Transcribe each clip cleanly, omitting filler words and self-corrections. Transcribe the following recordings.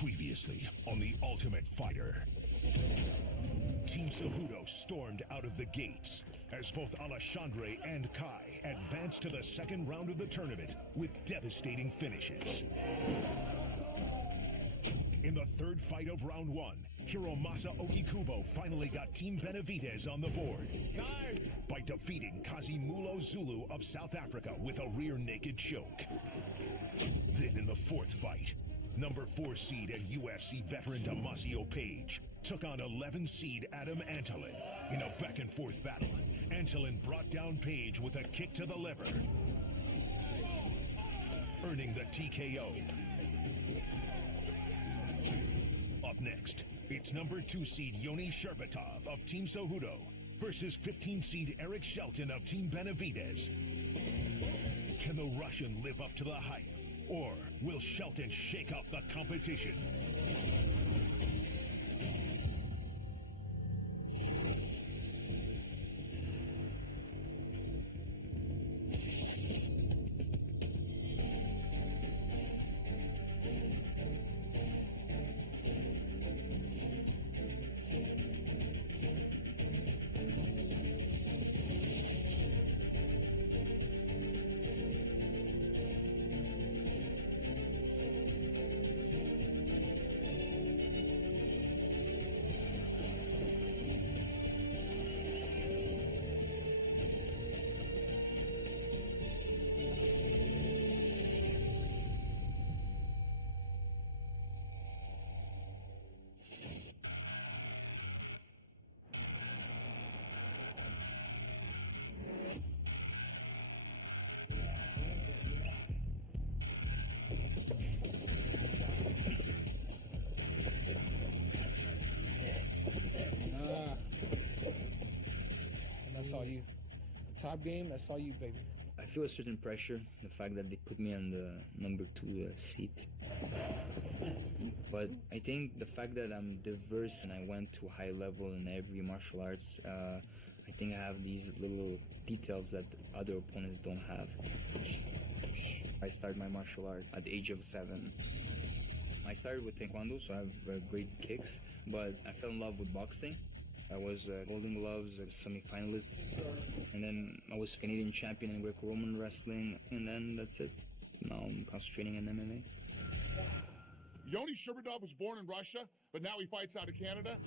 Previously on The Ultimate Fighter. Team Cejudo stormed out of the gates as both Alexandre and Kai advanced to the second round of the tournament with devastating finishes. In the third fight of round one, Hiromasa Okikubo finally got Team Benavidez on the board by defeating Kazimulo Zulu of South Africa with a rear naked choke. Then in the fourth fight, number 4 seed and UFC veteran Damasio Page took on 11 seed Adam Antolin. In a back and forth battle, Antolin brought down Page with a kick to the liver, earning the TKO. Up next, it's number 2 seed Yoni Sherbatov of Team Cejudo versus 15 seed Eric Shelton of Team Benavidez. Can the Russian live up to the hype, or will Shelton shake up the competition? That's all you. Top game, that's all you, baby. I feel a certain pressure, the fact that they put me on the number 2 seat. But I think the fact that I'm diverse and I went to a high level in every martial arts, I think I have these little details that other opponents don't have. I started my martial art at the age of 7. I started with Taekwondo, so I have great kicks, but I fell in love with boxing. I was Golden Gloves, a semi-finalist, and then I was Canadian champion in Greco-Roman wrestling, and then that's it. Now I'm concentrating in MMA. Yoni Sherbatov was born in Russia, but now he fights out of Canada.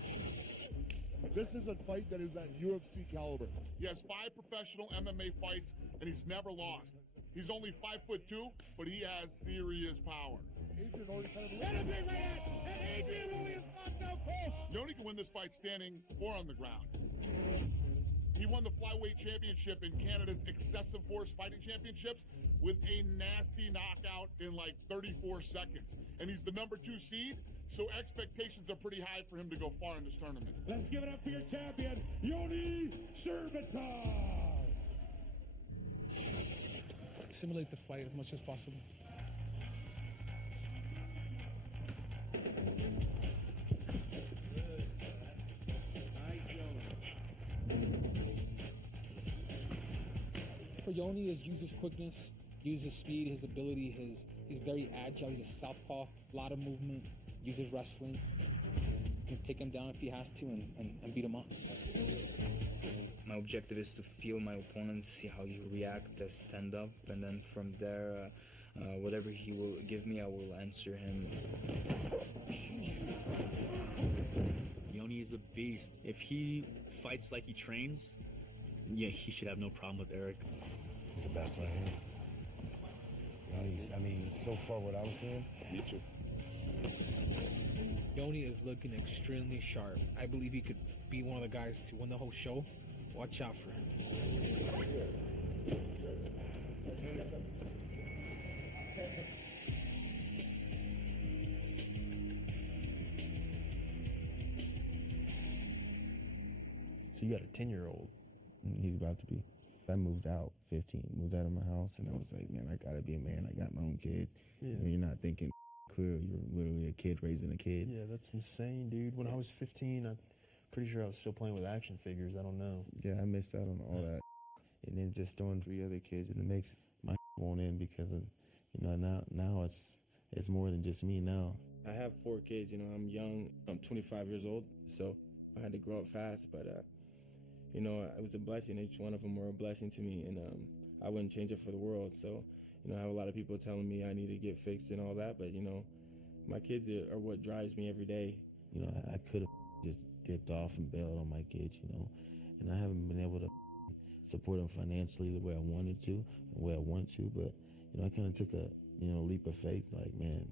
This is a fight that is at UFC caliber. He has 5 professional MMA fights, and he's never lost. He's only 5'2", but he has serious power. Adrian already kind of... And a big right hand! And Adrian Williams knocked out Cole! Yoni can win this fight standing or on the ground. He won the flyweight championship in Canada's Excessive Force Fighting Championships with a nasty knockout in like 34 seconds. And he's the number 2 seed, so expectations are pretty high for him to go far in this tournament. Let's give it up for your champion, Yoni Sherbatov! Simulate the fight as much as possible. For Yoni, is use his quickness, use his speed, his ability, he's very agile, he's a southpaw, a lot of movement, use his wrestling. You can take him down if he has to and beat him up. My objective is to feel my opponent, see how he react, stand up, and then from there, whatever he will give me, I will answer him. Yoni is a beast. If he fights like he trains, yeah, he should have no problem with Eric. It's the best for him. Yoni's, I mean, so far what I'm seeing. Me too. Yoni is looking extremely sharp. I believe he could be one of the guys to win the whole show. Watch out for him. So you got a 10-year-old, and he's about to be. I moved out 15, moved out of my house, and I was like, man, I gotta be a man. I got my own kid. Yeah. And you're not thinking clear. You're literally a kid raising a kid. Yeah, that's insane, dude. When I was 15, I'm pretty sure I was still playing with action figures. I don't know. Yeah, I missed out on all that. And then just throwing 3 other kids, and it makes my won't end because of, you know, now it's more than just me now. I have 4 kids, you know, I'm young, I'm 25 years old, so I had to grow up fast, but, you know, it was a blessing. Each one of them were a blessing to me, and I wouldn't change it for the world. So, you know, I have a lot of people telling me I need to get fixed and all that, but, you know, my kids are what drives me every day. You know, I could have just dipped off and bailed on my kids, you know, and I haven't been able to support them financially the way I wanted to, the way I want to, but, you know, I kind of took a, you know, leap of faith, like, man,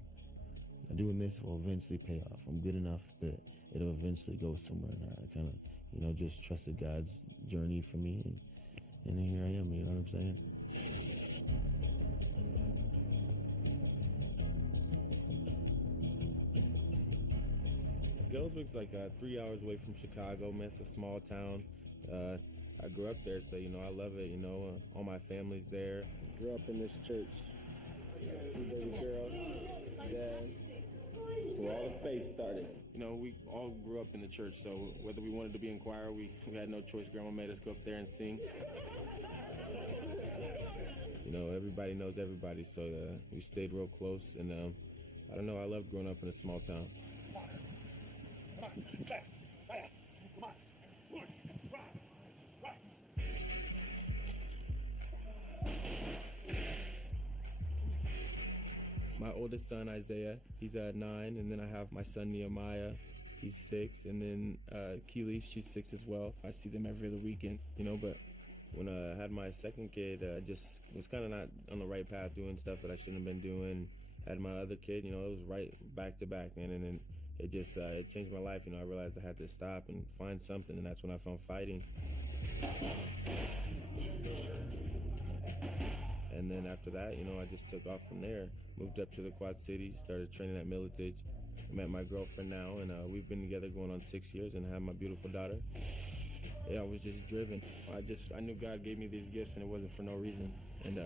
doing this will eventually pay off. I'm good enough that it'll eventually go somewhere, and I kind of, you know, just trusted God's journey for me, and here I am, you know what I'm saying? Galesburg's like 3 hours away from Chicago, man. It's a small town. I grew up there, so, you know, I love it, you know. All my family's there. Grew up in this church. Two baby girls, dad, where all the faith started. You know, we all grew up in the church, so whether we wanted to be in choir, we had no choice. Grandma made us go up there and sing. You know, everybody knows everybody, so we stayed real close, and I don't know, I love growing up in a small town. My oldest son, Isaiah, he's 9, and then I have my son, Nehemiah, he's 6, and then Keely, she's 6 as well. I see them every other weekend, you know, but when I had my second kid, I just was kind of not on the right path, doing stuff that I shouldn't have been doing. Had my other kid, you know, it was right back to back, man, and then it just it changed my life. You know, I realized I had to stop and find something, and that's when I found fighting. And then after that, you know, I just took off from there, moved up to the Quad Cities, started training at Militage, met my girlfriend now, and we've been together going on 6 years and have my beautiful daughter. Yeah, I was just driven. I knew God gave me these gifts, and it wasn't for no reason. And,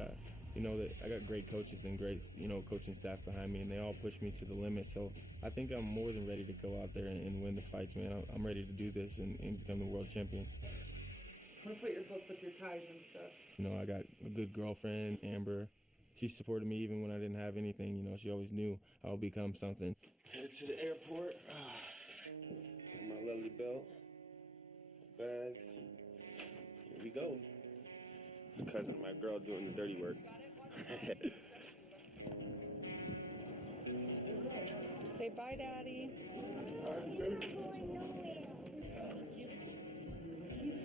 you know, that I got great coaches and great, you know, coaching staff behind me, and they all push me to the limit. So I think I'm more than ready to go out there and win the fights, man. I'm ready to do this and become the world champion. I'm going to put your book with your ties and stuff. You know, I got a good girlfriend, Amber. She supported me even when I didn't have anything. You know, she always knew I would become something. Headed to the airport. Get my lovely belt. Bags. Here we go. My cousin, my girl doing the dirty work. Say bye, Daddy.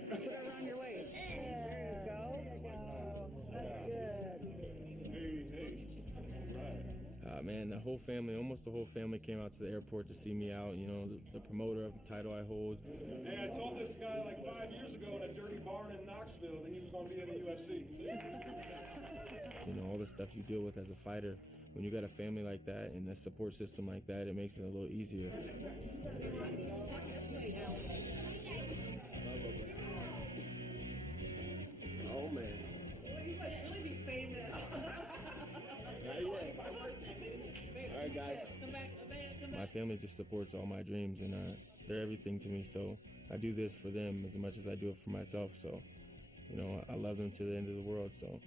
Put it around your waist. There you go. That's good. Man, the whole family, almost the whole family came out to the airport to see me out. You know, the promoter of the title I hold. Hey, I told this guy like 5 years ago in a dirty barn in Knoxville that he was going to be in the UFC. You know, all the stuff you deal with as a fighter. When you got a family like that and a support system like that, it makes it a little easier. Oh, man. You must really be famous. All right, guys. Come back. My family just supports all my dreams, and they're everything to me. So I do this for them as much as I do it for myself. So, you know, I love them to the end of the world. So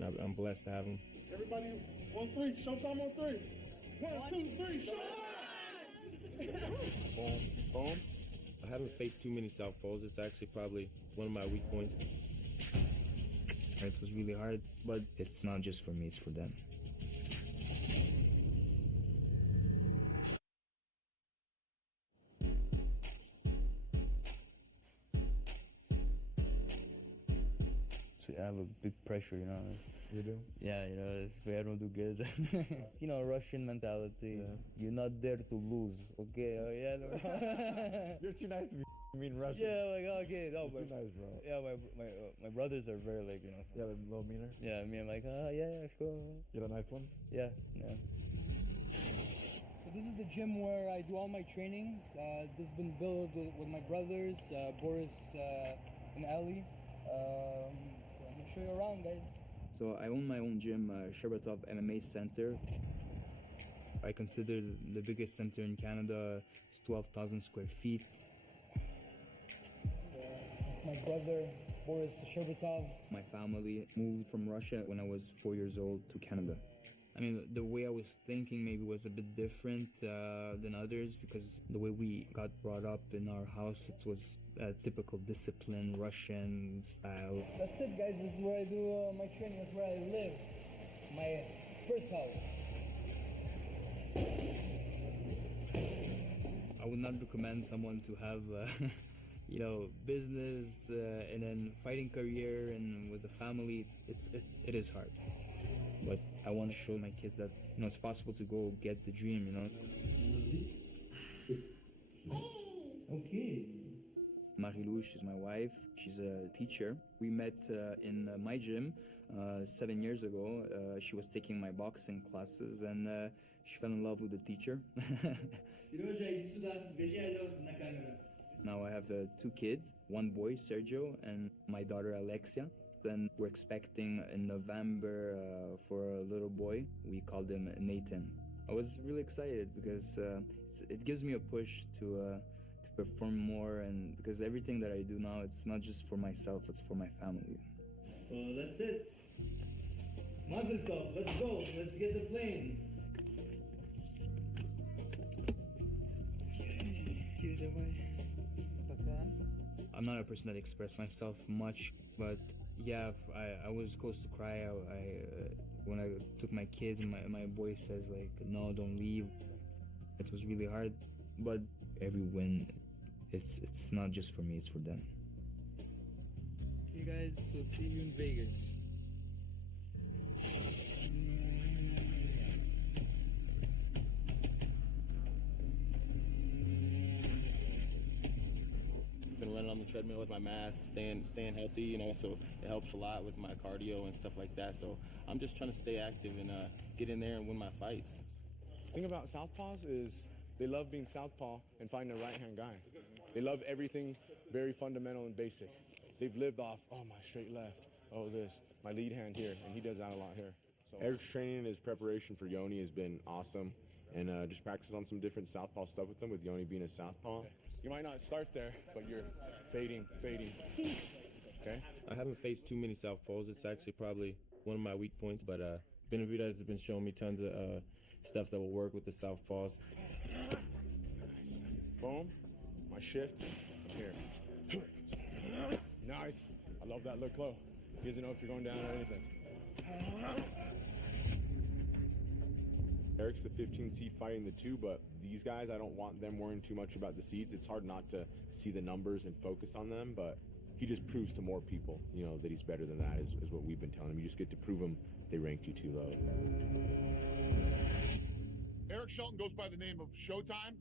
I'm blessed to have them. Everybody on 3. Showtime on 3. 1, 2, 3. Showtime! Boom. I haven't faced too many southpaws. It's actually probably one of my weak points. It was really hard, but it's not just for me, it's for them. So I have a big pressure, you know. You do? Yeah, you know, if I don't do good, you know, Russian mentality. Yeah. You're not there to lose, okay? Oh, yeah, no. You're too nice to be mean Russian. Yeah, like, okay. No, You're too nice, bro. Yeah, my brothers are very, like, you know. Yeah, a little meaner? Yeah, me, I'm like, yeah, sure. You're the nice one? Yeah. So this is the gym where I do all my trainings. This has been built with my brothers, Boris and Ali. So I'm gonna show you around, guys. So I own my own gym, Sherbatov MMA Center. I consider the biggest center in Canada. It's 12,000 square feet. My brother, Boris Sherbatov. My family moved from Russia when I was 4 years old to Canada. I mean, the way I was thinking maybe was a bit different than others, because the way we got brought up in our house, it was a typical discipline, Russian style. That's it, guys. This is where I do my training. That's where I live. My first house. I would not recommend someone to have, business and then fighting career and with a family. It is hard. But I want to show my kids that it's possible to go get the dream. Okay. Marie-Louise is my wife. She's a teacher. We met in my gym 7 years ago. She was taking my boxing classes, and she fell in love with the teacher. Now I have 2 kids, one boy, Sergio, and my daughter, Alexia. Then we're expecting in November for a little boy. We called him Nathan. I was really excited because it gives me a push to perform more, and because everything that I do now, it's not just for myself, it's for my family. So that's it. Mazel tov, let's go. Let's get the plane. I'm not a person that expresses myself much, but yeah, I was close to cry. When I took my kids, and my boy says like, no, don't leave. It was really hard, but every win, it's not just for me, it's for them. Okay guys, so see you in Vegas. Been running on the treadmill with my mask, staying healthy, so it helps a lot with my cardio and stuff like that. So I'm just trying to stay active and get in there and win my fights. The thing about Southpaws is they love being Southpaw and finding a right-hand guy. They love everything very fundamental and basic. They've lived off, my straight left, this, my lead hand here, and he does that a lot here. So Eric's training and his preparation for Yoni has been awesome, and just practice on some different Southpaw stuff with him, with Yoni being a Southpaw. You might not start there, but you're fading. Okay? I haven't faced too many Southpaws. It's actually probably one of my weak points, but Benavidez has been showing me tons of stuff that will work with the Southpaws. Boom. My shift. Here. Nice. I love that look low. He doesn't know if you're going down or anything. Eric's the 15 seed fighting the 2, but these guys, I don't want them worrying too much about the seeds. It's hard not to see the numbers and focus on them, but he just proves to more people, that he's better than that, is what we've been telling him. You just get to prove them they ranked you too low. Eric Shelton goes by the name of Showtime,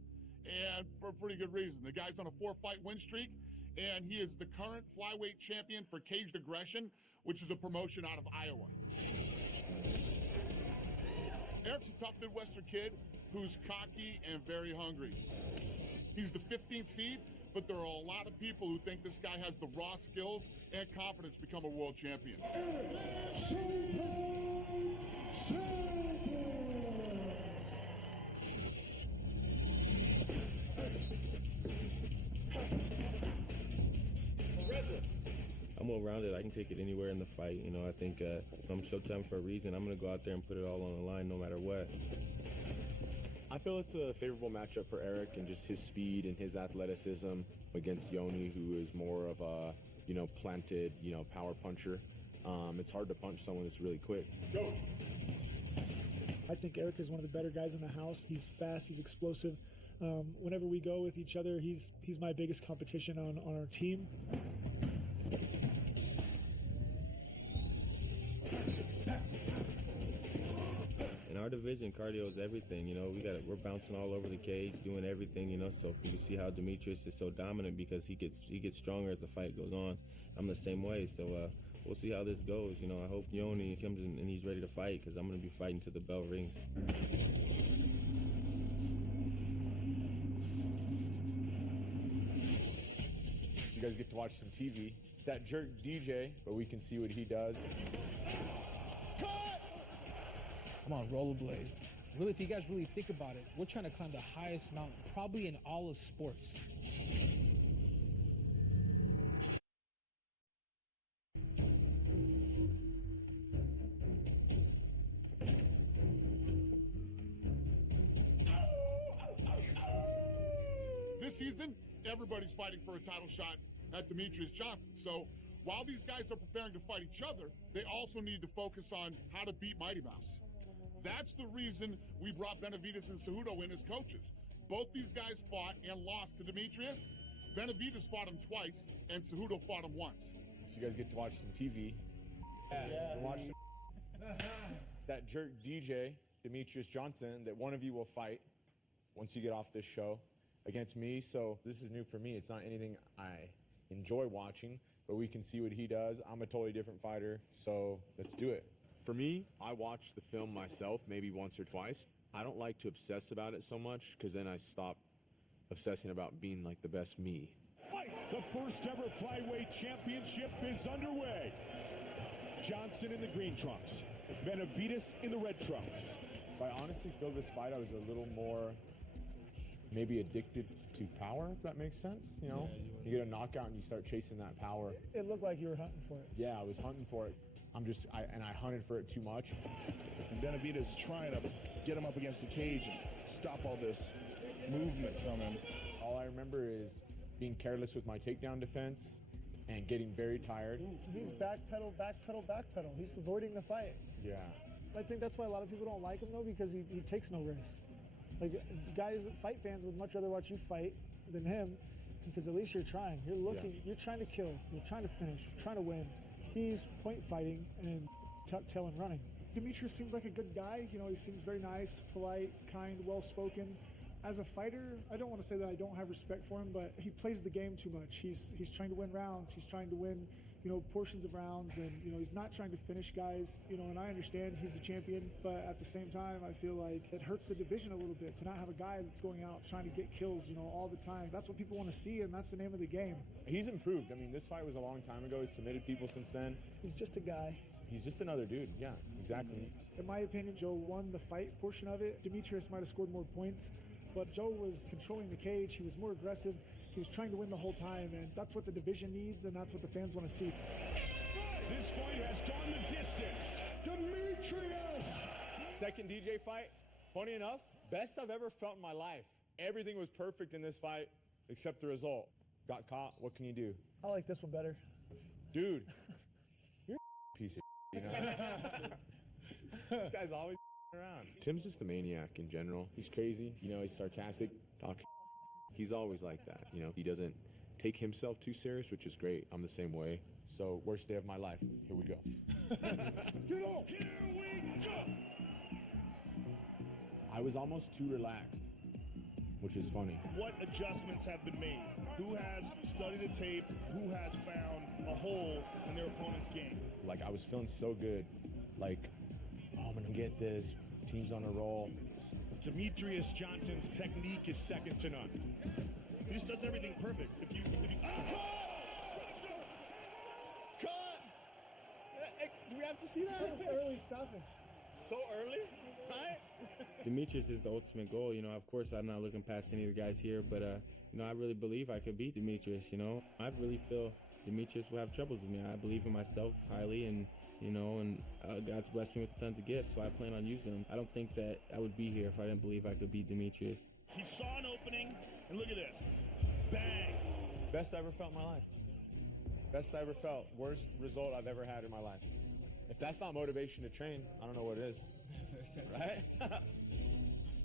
and for a pretty good reason. The guy's on a 4-fight win streak, and he is the current flyweight champion for Caged Aggression, which is a promotion out of Iowa. Eric's a tough Midwestern kid who's cocky and very hungry. He's the 15th seed, but there are a lot of people who think this guy has the raw skills and confidence to become a world champion. I'm well-rounded. I can take it anywhere in the fight. I think I'm Showtime for a reason. I'm going to go out there and put it all on the line no matter what. I feel it's a favorable matchup for Eric and just his speed and his athleticism against Yoni, who is more of a, planted, power puncher. It's hard to punch someone that's really quick. Go! I think Eric is one of the better guys in the house. He's fast, he's explosive. Whenever we go with each other, he's my biggest competition on our team. In our division, cardio is everything. We're bouncing all over the cage, doing everything. So you can see how Demetrius is so dominant because he gets stronger as the fight goes on. I'm the same way. So we'll see how this goes. I hope Yoni comes in and he's ready to fight, because I'm going to be fighting till the bell rings. So you guys get to watch some TV. It's that jerk DJ, but we can see what he does. Come on, rollerblades. Really, if you guys really think about it, we're trying to climb the highest mountain, probably in all of sports. this season, everybody's fighting for a title shot at Demetrius Johnson. So while these guys are preparing to fight each other, they also need to focus on how to beat Mighty Mouse. That's the reason we brought Benavidez and Cejudo in as coaches. Both these guys fought and lost to Demetrius. Benavidez fought him twice, and Cejudo fought him once. So you guys get to watch some TV. Yeah. Watch some. It's that jerk DJ, Demetrius Johnson, that one of you will fight once you get off this show against me. So this is new for me. It's not anything I enjoy watching, but we can see what he does. I'm a totally different fighter, so let's do it. For me, I watch the film myself maybe once or twice. I don't like to obsess about it so much because then I stop obsessing about being like the best me. The first ever flyweight championship is underway. Johnson in the green trunks, Benavidez in the red trunks. So I honestly feel this fight I was a little more maybe addicted to power, if that makes sense. You know, you get a knockout and you start chasing that power. It looked like you were hunting for it. Yeah, I was hunting for it. I hunted for it too much. And Benavidez trying to get him up against the cage and stop all this movement from him. All I remember is being careless with my takedown defense and getting very tired. He's backpedal, backpedal, backpedal. He's avoiding the fight. Yeah. I think that's why a lot of people don't like him, though, because he takes no risk. Like, guys, fight fans would much rather watch you fight than him, because at least you're trying. You're looking, you're trying to kill, you're trying to finish, you're trying to win. He's point fighting and tuck tail and running. Demetrius seems like a good guy. You know, he seems very nice, polite, kind, well-spoken. As a fighter, I don't want to say that I don't have respect for him, but he plays the game too much. He's trying to win rounds. He's trying to win, you know, portions of rounds, and, you know, he's not trying to finish guys, you know, and I understand he's a champion, but at the same time, I feel like it hurts the division a little bit to not have a guy that's going out trying to get kills, you know, all the time. That's what people want to see, and that's the name of the game. He's improved. I mean, this fight was a long time ago. He's submitted people since then. He's just a guy. He's just another dude. Yeah, exactly. In my opinion, Joe won the fight portion of it. Demetrius might have scored more points, but Joe was controlling the cage. He was more aggressive. He was trying to win the whole time, and that's what the division needs, and that's what the fans want to see. This fight has gone the distance. Demetrius! Second DJ fight, funny enough, best I've ever felt in my life. Everything was perfect in this fight except the result. Got caught, what can you do? I like this one better. Dude, you're a piece of you know? This guy's always around. Tim's just a maniac in general. He's crazy, you know, he's sarcastic, talking. He's always like that, you know. He doesn't take himself too serious, which is great. I'm the same way. So, worst day of my life. Here we go. Get on! Here we go! I was almost too relaxed, which is funny. What adjustments have been made? Who has studied the tape? Who has found a hole in their opponent's game? Like, I was feeling so good. Like, oh, I'm gonna get this. Team's on a roll. Demetrius Johnson's technique is second to none. He just does everything perfect. If you Cut! Do we have to see that? That's early stopping. So early, right? Demetrius is the ultimate goal. You know, of course, I'm not looking past any of the guys here, but, you know, I really believe I could beat Demetrius, you know. I really feel Demetrius will have troubles with me. I believe in myself highly, and, you know, and God's blessed me with tons of gifts, so I plan on using them. I don't think that I would be here if I didn't believe I could beat Demetrius. He saw an opening, and look at this. Bang! Best I ever felt in my life. Best I ever felt. Worst result I've ever had in my life. If that's not motivation to train, I don't know what is. Right?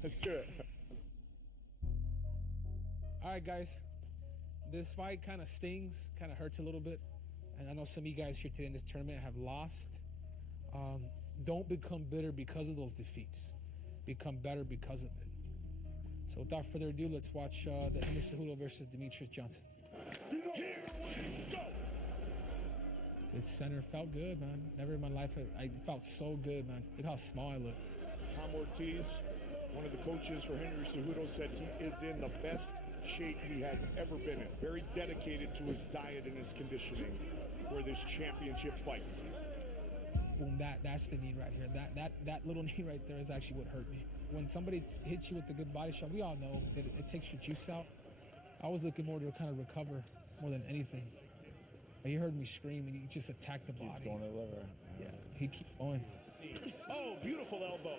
Let's do it. All right, guys. This fight kind of stings, kind of hurts a little bit. And I know some of you guys here today in this tournament have lost. Don't become bitter because of those defeats. Become better because of it. So without further ado, let's watch the Yoni Cejudo versus Demetrius Johnson. Here we go! Good center, felt good, man. Never in my life I felt so good, man. Look how small I look. Tom Ortiz, one of the coaches for Henry Cejudo, said he is in the best shape he has ever been in. Very dedicated to his diet and his conditioning for this championship fight. Boom, that's the knee right here. That little knee right there is actually what hurt me. When somebody hits you with a good body shot, we all know it takes your juice out. I was looking more to kind of recover more than anything. But he heard me scream and he just attacked the body. Keeps going to the liver. Yeah, he keeps going. Oh, beautiful elbow.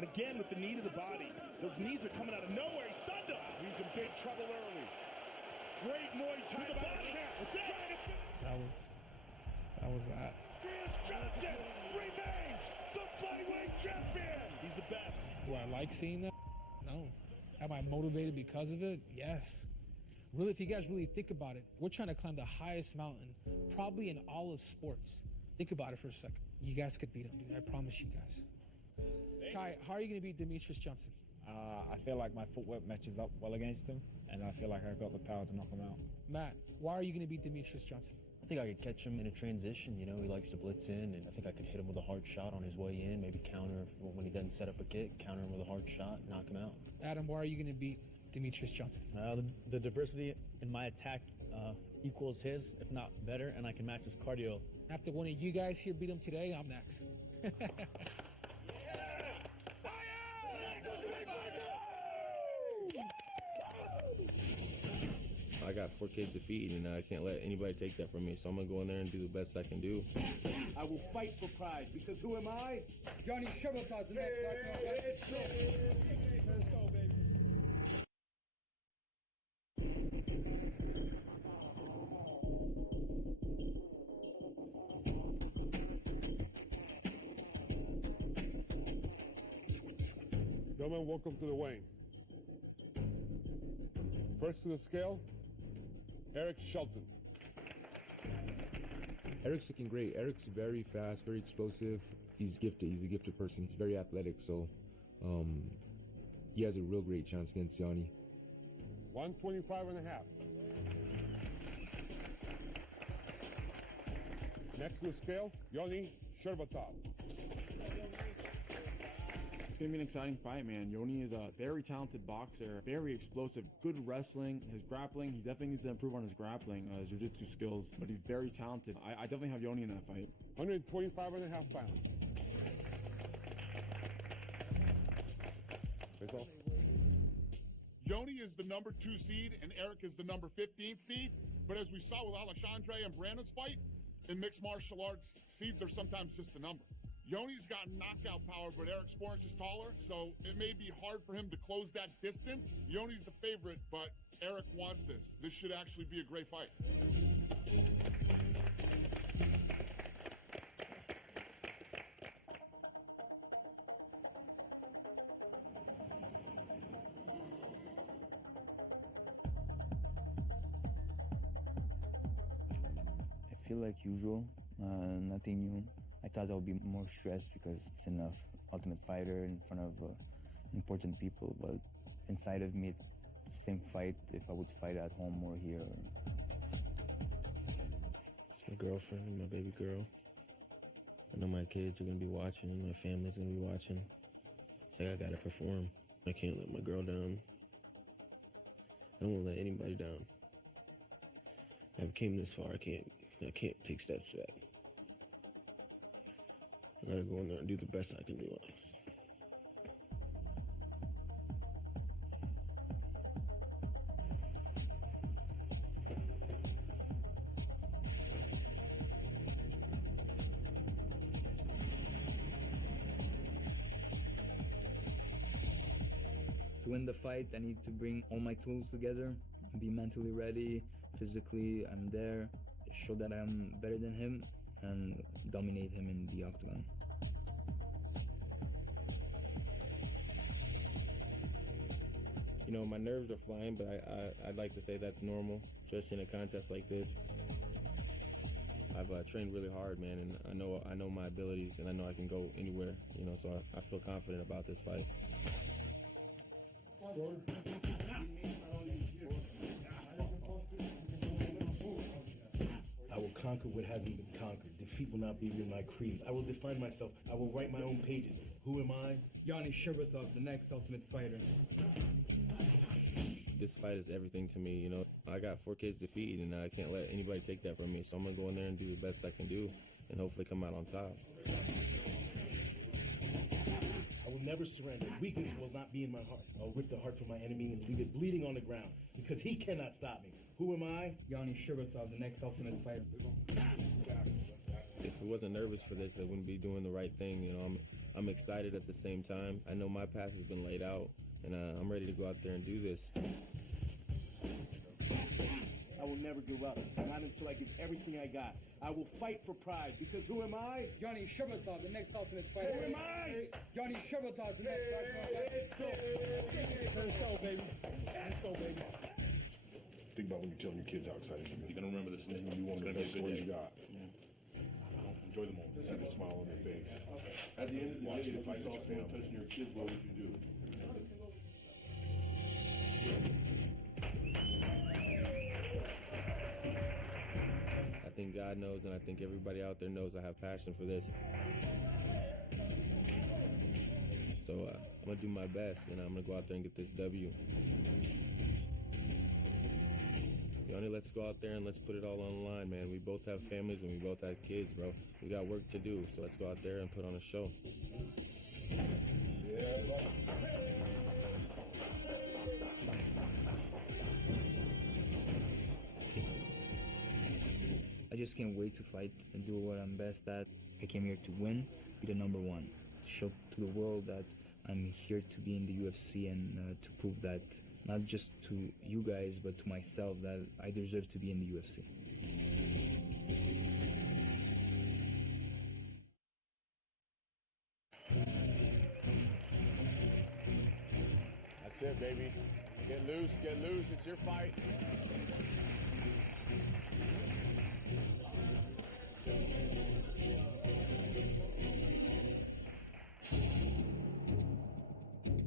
And again, with the knee to the body. Those knees are coming out of nowhere. He's stunned him. He's in big trouble early. Great Muay Thai battle champ. That was that. Demetrius Johnson remains the flyweight champion. He's the best. Do I like seeing that? No. Am I motivated because of it? Yes. Really, if you guys really think about it, we're trying to climb the highest mountain, probably in all of sports. Think about it for a second. You guys could beat him, dude. I promise you guys. Kai, how are you going to beat Demetrius Johnson? I feel like my footwork matches up well against him, and I feel like I've got the power to knock him out. Matt, why are you going to beat Demetrius Johnson? I think I could catch him in a transition. You know, he likes to blitz in, and I think I could hit him with a hard shot on his way in, maybe counter when he doesn't set up a kick, counter him with a hard shot, knock him out. Adam, why are you going to beat Demetrius Johnson? The diversity in my attack equals his, if not better, and I can match his cardio. After one of you guys here beat him today, I'm next. I got 4 kids to feed, and I can't let anybody take that from me. So I'm going to go in there and do the best I can do. I will fight for pride, because who am I? Yoni Sherbatov, the next. Let's go, baby. Gentlemen, welcome to the weigh-in. First to the scale, Shelton. Eric's looking great. Eric's very fast, very explosive. He's gifted. He's a gifted person. He's very athletic, so he has a real great chance against Yoni. 125.5. Next to the scale, Yoni Sherbatov. It's going to be an exciting fight, man. Yoni is a very talented boxer, very explosive, good wrestling. His grappling, he definitely needs to improve on his grappling, his jiu-jitsu skills, but he's very talented. I definitely have Yoni in that fight. 125.5 pounds. Face off. Yoni is the number 2 seed and Eric is the number 15 seed. But as we saw with Alexandre and Brandon's fight, in mixed martial arts, seeds are sometimes just a number. Yoni's got knockout power, but Eric Sporns is taller, so it may be hard for him to close that distance. Yoni's the favorite, but Eric wants this. This should actually be a great fight. I feel like usual, nothing new. I thought I would be more stressed because it's an Ultimate Fighter in front of important people, but inside of me it's the same fight if I would fight at home or here. It's my girlfriend and my baby girl. I know my kids are gonna be watching and my family's gonna be watching. It's like I gotta perform. I can't let my girl down. I don't wanna let anybody down. I've came this far, I can't take steps back. I gotta go in there and do the best I can do. To win the fight, I need to bring all my tools together, be mentally ready, physically I'm there, show that I'm better than him, and dominate him in the octagon. You know, my nerves are flying, but I'd like to say that's normal, especially in a contest like this. I've trained really hard, man, and I know my abilities, and I know I can go anywhere, you know, so I feel confident about this fight. I will conquer what hasn't been conquered. Defeat will not be in my creed. I will define myself. I will write my own pages. Who am I? Yoni Sherbatov, the next Ultimate Fighter. This fight is everything to me, you know. I got 4 kids to feed, and I can't let anybody take that from me. So I'm going to go in there and do the best I can do and hopefully come out on top. I will never surrender. Weakness will not be in my heart. I'll rip the heart from my enemy and leave it bleeding on the ground because he cannot stop me. Who am I? Yoni Sherbatov, the next Ultimate Fighter. If I wasn't nervous for this, I wouldn't be doing the right thing, you know. I'm excited at the same time. I know my path has been laid out, and I'm ready to go out there and do this. I will never give up, not until I give everything I got. I will fight for pride, because who am I? Yoni Sherbatov, the next ultimate fighter. Who am I? Yoni Sherbatov, the next ultimate fighter. Let's go, baby. Let's go, baby. Think about when you're telling your kids how excited you're You're gonna remember this. This is gonna be one of the best stories you got. Enjoy the moment. See the smile on their face. At the end of the day, Watching if the fight you with saw your someone family. touching your kids, what would you do? I think God knows, and I think everybody out there knows I have passion for this. So I'm going to do my best, and I'm going to go out there and get this W. Yoni, let's go out there and let's put it all on the line, man. We both have families and we both have kids, bro. We got work to do, so let's go out there and put on a show. I just can't wait to fight and do what I'm best at. I came here to win, be the number one, to show to the world that I'm here to be in the UFC and to prove that not just to you guys, but to myself, that I deserve to be in the UFC. That's it, baby. Get loose, it's your fight.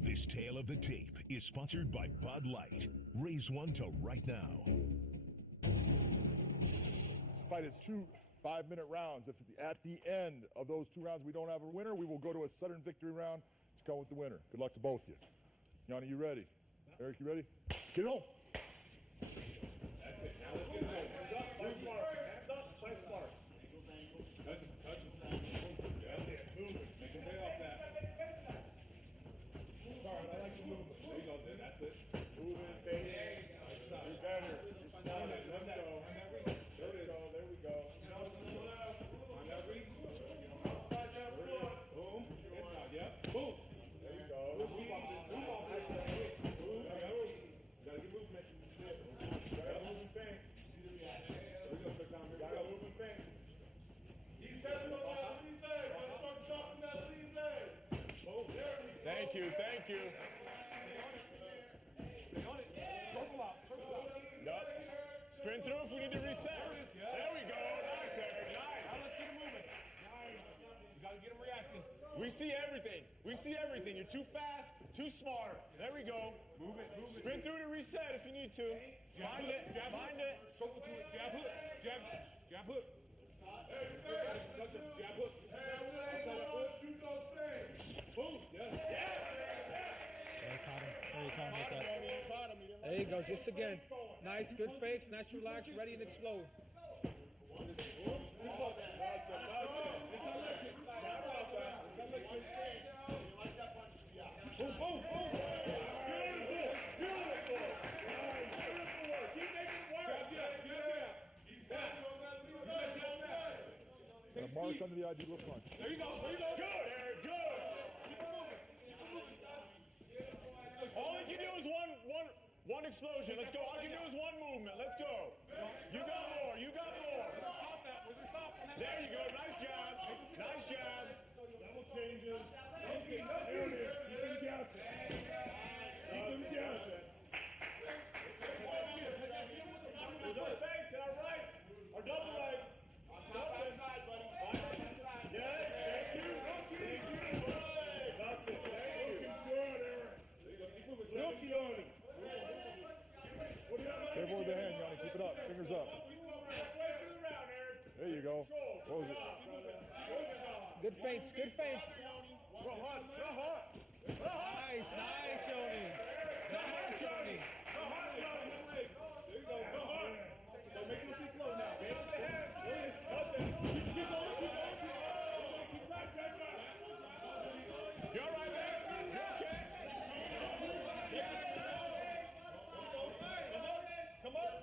This tale of the tape is sponsored by Bud Light. Raise one to right now. This fight is 2 5-minute rounds. If at the end of those 2 rounds we don't have a winner, we will go to a sudden victory round to come with the winner. Good luck to both of you. Yoni, you ready? Eric, you ready? Let's get home. That's it. Now let's get it. Hands up, play smart. Hands up, play smart. Touch him, touch him. That's it. Move it. Make him pay off that. Sorry, I like the movement. There you go, then. That's it. Move it, baby. You're better. You're smarter. Let's go. There we go. There we go. On that reach. Outside that foot. Boom. Inside, yep. Boom. There you go. Move off it. Move off it. Move. Gotta get movement. Gotta move and feint. See the reaction. There we go, Shelton. Gotta move and feint. He's telling you about that lead leg. Let's start dropping that lead leg. Boom. There we go. Thank you, thank you. Circle out, circle out. Yup. Spin through if we need to reset. There we go. Nice, Eric. Now Nice. let's get him moving. You gotta get him reacting. We see everything. We see everything. You're too fast, too smart. There we go. Move it, move it. Spin through to reset if you need to. Find it, find it. Circle to it. Jab hook. Jab, jab hook. Touch him. Jab hook. Shoot those things. Boom. Yeah. There you go, just again. Nice, good fakes, nice relax, ready and explode. Boom, boom, boom. Beautiful, beautiful. Nice. Beautiful work. Keep making it work. Jab, jab. He's standing on that lead leg. Got a mark under the ideal punch. There you go, there you go. Good, Eric, good. Keep it moving. Keep it moving. All he can do is one explosion. Let's go. All he can do is one movement. Let's go. You got more. You got more. Stop that. Where's the stop? There you go. Nice job. Nice job. Double changes. There it is. Keep him guessing. Keep him guessing. There's our fakes and our rights. Our double rights. On top outside, buddy. Outside. Yes. Thank you. That's it. Thank you. Good, Eric. There you go. Keep moving. Snooki on him. Careful with the hand, Yoni. Keep it up. Fingers up. Halfway through the round, Eric. There you go. What was it? Good feints, good feints. Go hard. Go hard. Nice, nice, Yoni. Nice, Yoni. Go hard, Yoni. There you go. Go hard. So make it look flow now, baby. There it is. Up there. Keep going. Keep going. Keep back. Back up. You all right, man? You okay? Come on.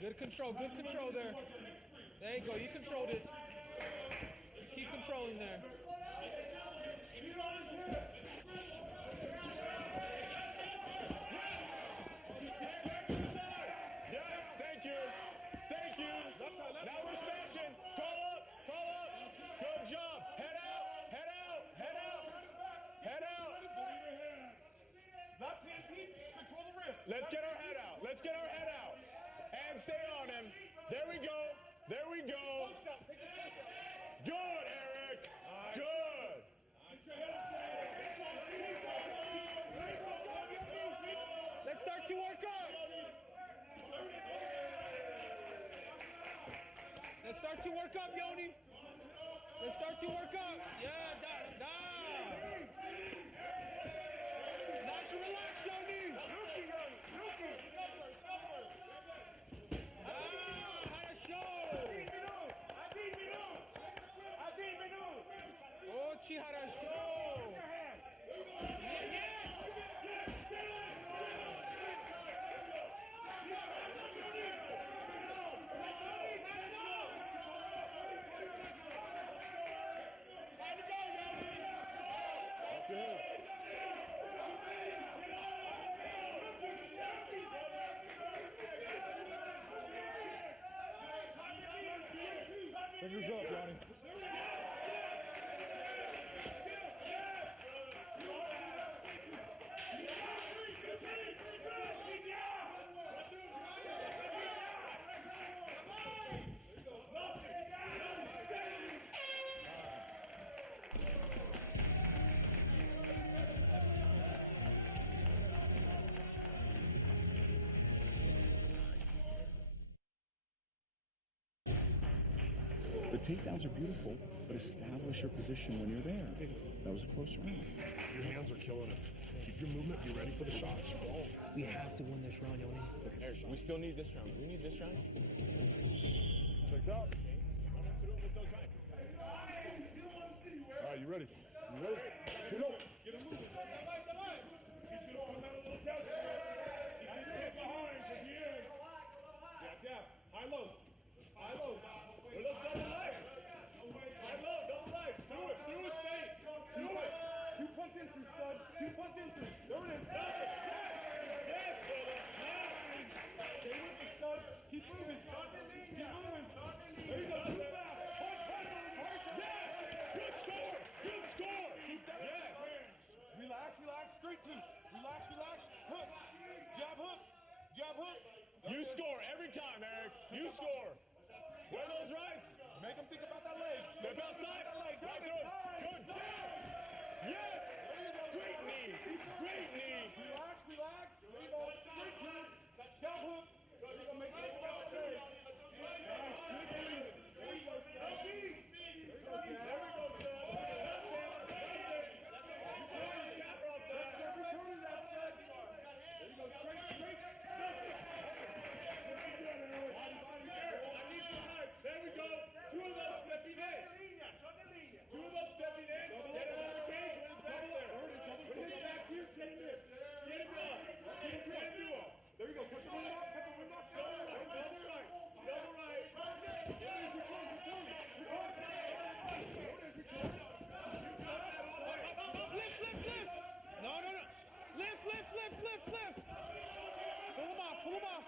Good control there. There you go. You controlled it. Keep controlling there. Yes, thank you. Thank you. Now we're smashing. Call up. Call up. Good job. Head out. Head out. Head out. Head out. Left hand keep. Control the wrist. Let's get our head out. Let's get our head out. And stay on him. There we go. There we go. Good, Eric. Good. Let's start to work up. Let's start to work up, Yoni. Let's start to work up. Yeah, da. Nice and relax, Yoni. Ochi harasho. Fingers up, Yoni. The takedowns are beautiful, but establish your position when you're there. That was a close round. Your hands are killing it. Keep your movement. Be ready for the shots. Roll. We have to win this round, Yoni. Eric, we still need this round. We need this round. Checked out. Running through with those right. All right, you ready? You ready? Get up. Get him moving. He's going to come out a little desperate. He can stay behind because he is. Jab. High low. High low. With those double legs. High low, double legs. Do it. Through his face. Do it. 2 punch into, stud. 2 punch into. There it is. Yes, brother. Nice. Stay with me, stud. Keep moving. Keep moving. There you go. Move back. Yes. Good score. Good score. Keep that. Yes. Relax. Straight to. Relax. Hook. Jab hook. Jab hook. You score every time, Eric. You score. Where are those rights? Make them think about that leg. Step outside. Right through. Good. Yes. Yes. Great knee. Great knee. Relax. There you go. Straight to. Jab hook. There you go. Make it stop. There you go. There we go, sir. There we go. 2 of those stepping in. 2 of those stepping in. Get him on the cage. When his back's there. When his back's here, get him in. Get him off. Get him off. There you go. Cut the wind off. Double right. Double right. There it is. Return. Lift. No. Lift. Pull him off.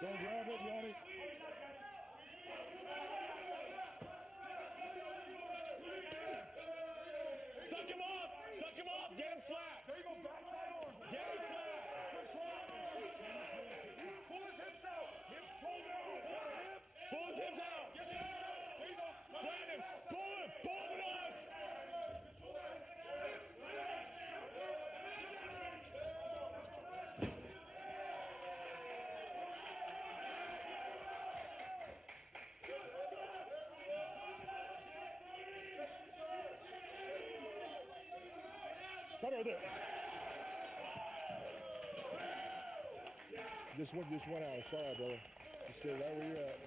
Don't grab it, Yoni. Suck him off! Suck him off! Get him flat! There you go, backside arm. Get him flat! Control him! Pull his hips out! Pull his hips! Pull his hips out! Get some out! There you go! Flatten him! Pull him! Pull him with us! Cut right there. Just went out. It's all right, brother. Just stay right where you're at.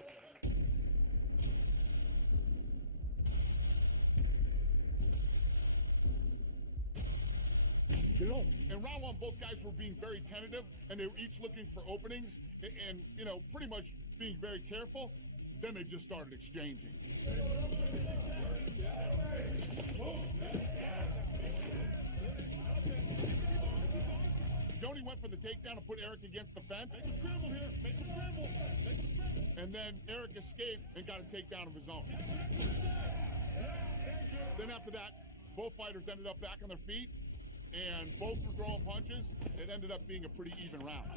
Get it on. In round one, both guys were being very tentative, and they were each looking for openings and you know, pretty much being very careful. Then they just started exchanging. Yoni went for the takedown and put Eric against the fence. Make a scramble here. Make a scramble. Make a scramble. And then Eric escaped and got a takedown of his own. Then after that, both fighters ended up back on their feet, and both were throwing punches. It ended up being a pretty even round.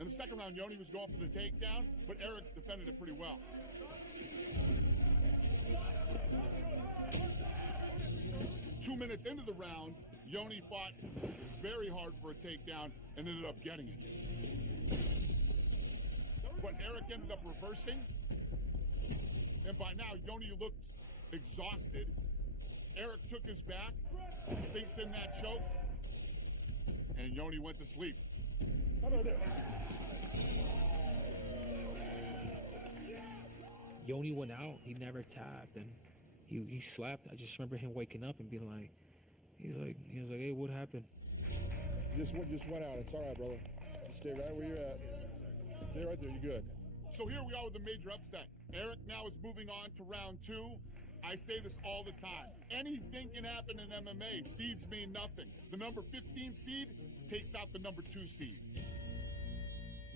In the second round, Yoni was going for the takedown, but Eric defended it pretty well. Two minutes into the round, Yoni fought very hard for a takedown and ended up getting it. But Eric ended up reversing, and by now, Yoni looked exhausted. Eric took his back, sinks in that choke, and Yoni went to sleep. How about there? Yoni went out. He never tapped, and he slept. I just remember him waking up and being like, he was like, hey, what happened? Just went out. It's all right, brother. Just stay right where you're at. Stay right there. You're good. So here we are with a major upset. Eric now is moving on to round two. I say this all the time. Anything can happen in MMA. Seeds mean nothing. The number 15 seed takes out the number 2 seed.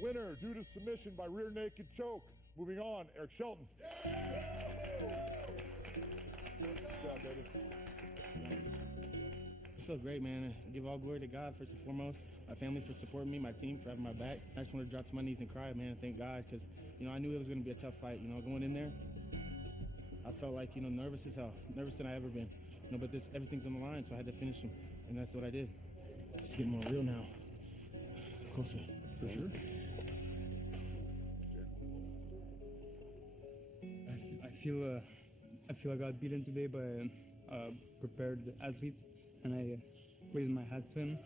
Winner due to submission by rear naked choke. Moving on, Eric Shelton. Good job, baby. I feel great, man. I give all glory to God first and foremost. My family for supporting me, my team for having my back. I just want to drop to my knees and cry, man, and thank God, because, I knew it was going to be a tough fight. Going in there, I felt like, nervous as hell, nervous than I ever been. But everything's on the line, so I had to finish him, and that's what I did. It's getting more real now. Closer. For sure. I feel I got beaten today by a prepared athlete, and I raised my hat to him.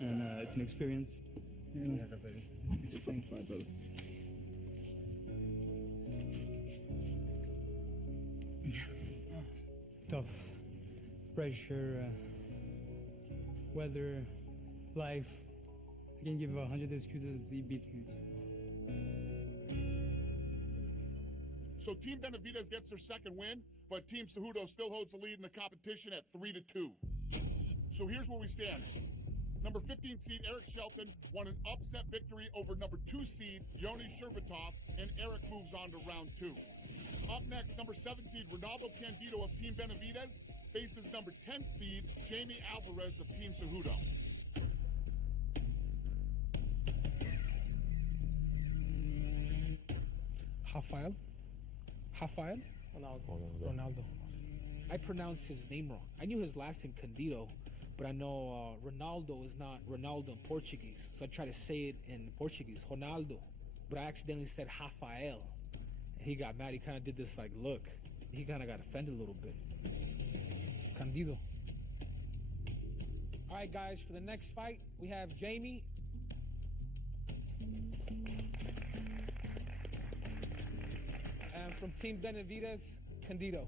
And it's an experience. Yeah, baby. It's a fun fight, brother. Tough, pressure, weather, life. I can give 100 excuses. He beat me. So Team Benavidez gets their second win, but Team Cejudo still holds the lead in the competition at 3-2. So here's where we stand. Number 15 seed Eric Shelton won an upset victory over number 2 seed Yoni Sherbatov, and Eric moves on to round 2. Up next, number 7 seed Ronaldo Candido of Team Benavidez faces number 10 seed Jamie Alvarez of Team Cejudo. Rafael? Ronaldo. I pronounced his name wrong. I knew his last name Candido, but I know Ronaldo is not Ronaldo in Portuguese, so I tried to say it in Portuguese, Ronaldo. But I accidentally said Rafael. And he got mad. He kind of did this look. He kind of got offended a little bit. Candido. All right, guys, for the next fight, we have Jamie. And from Team Benavidez, Candido.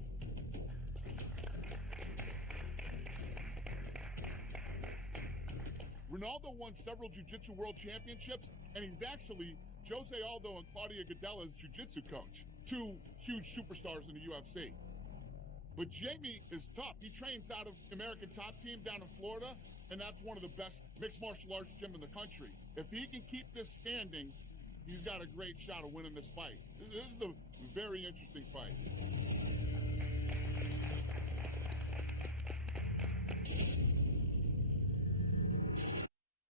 Ronaldo won several Jiu-Jitsu World Championships, and he's actually Jose Aldo and Claudia Gadella's Jiu-Jitsu coach, 2 huge superstars in the UFC. But Jamie is tough. He trains out of American Top Team down in Florida, and that's one of the best mixed martial arts gym in the country. If he can keep this standing, he's got a great shot of winning this fight. This is a very interesting fight.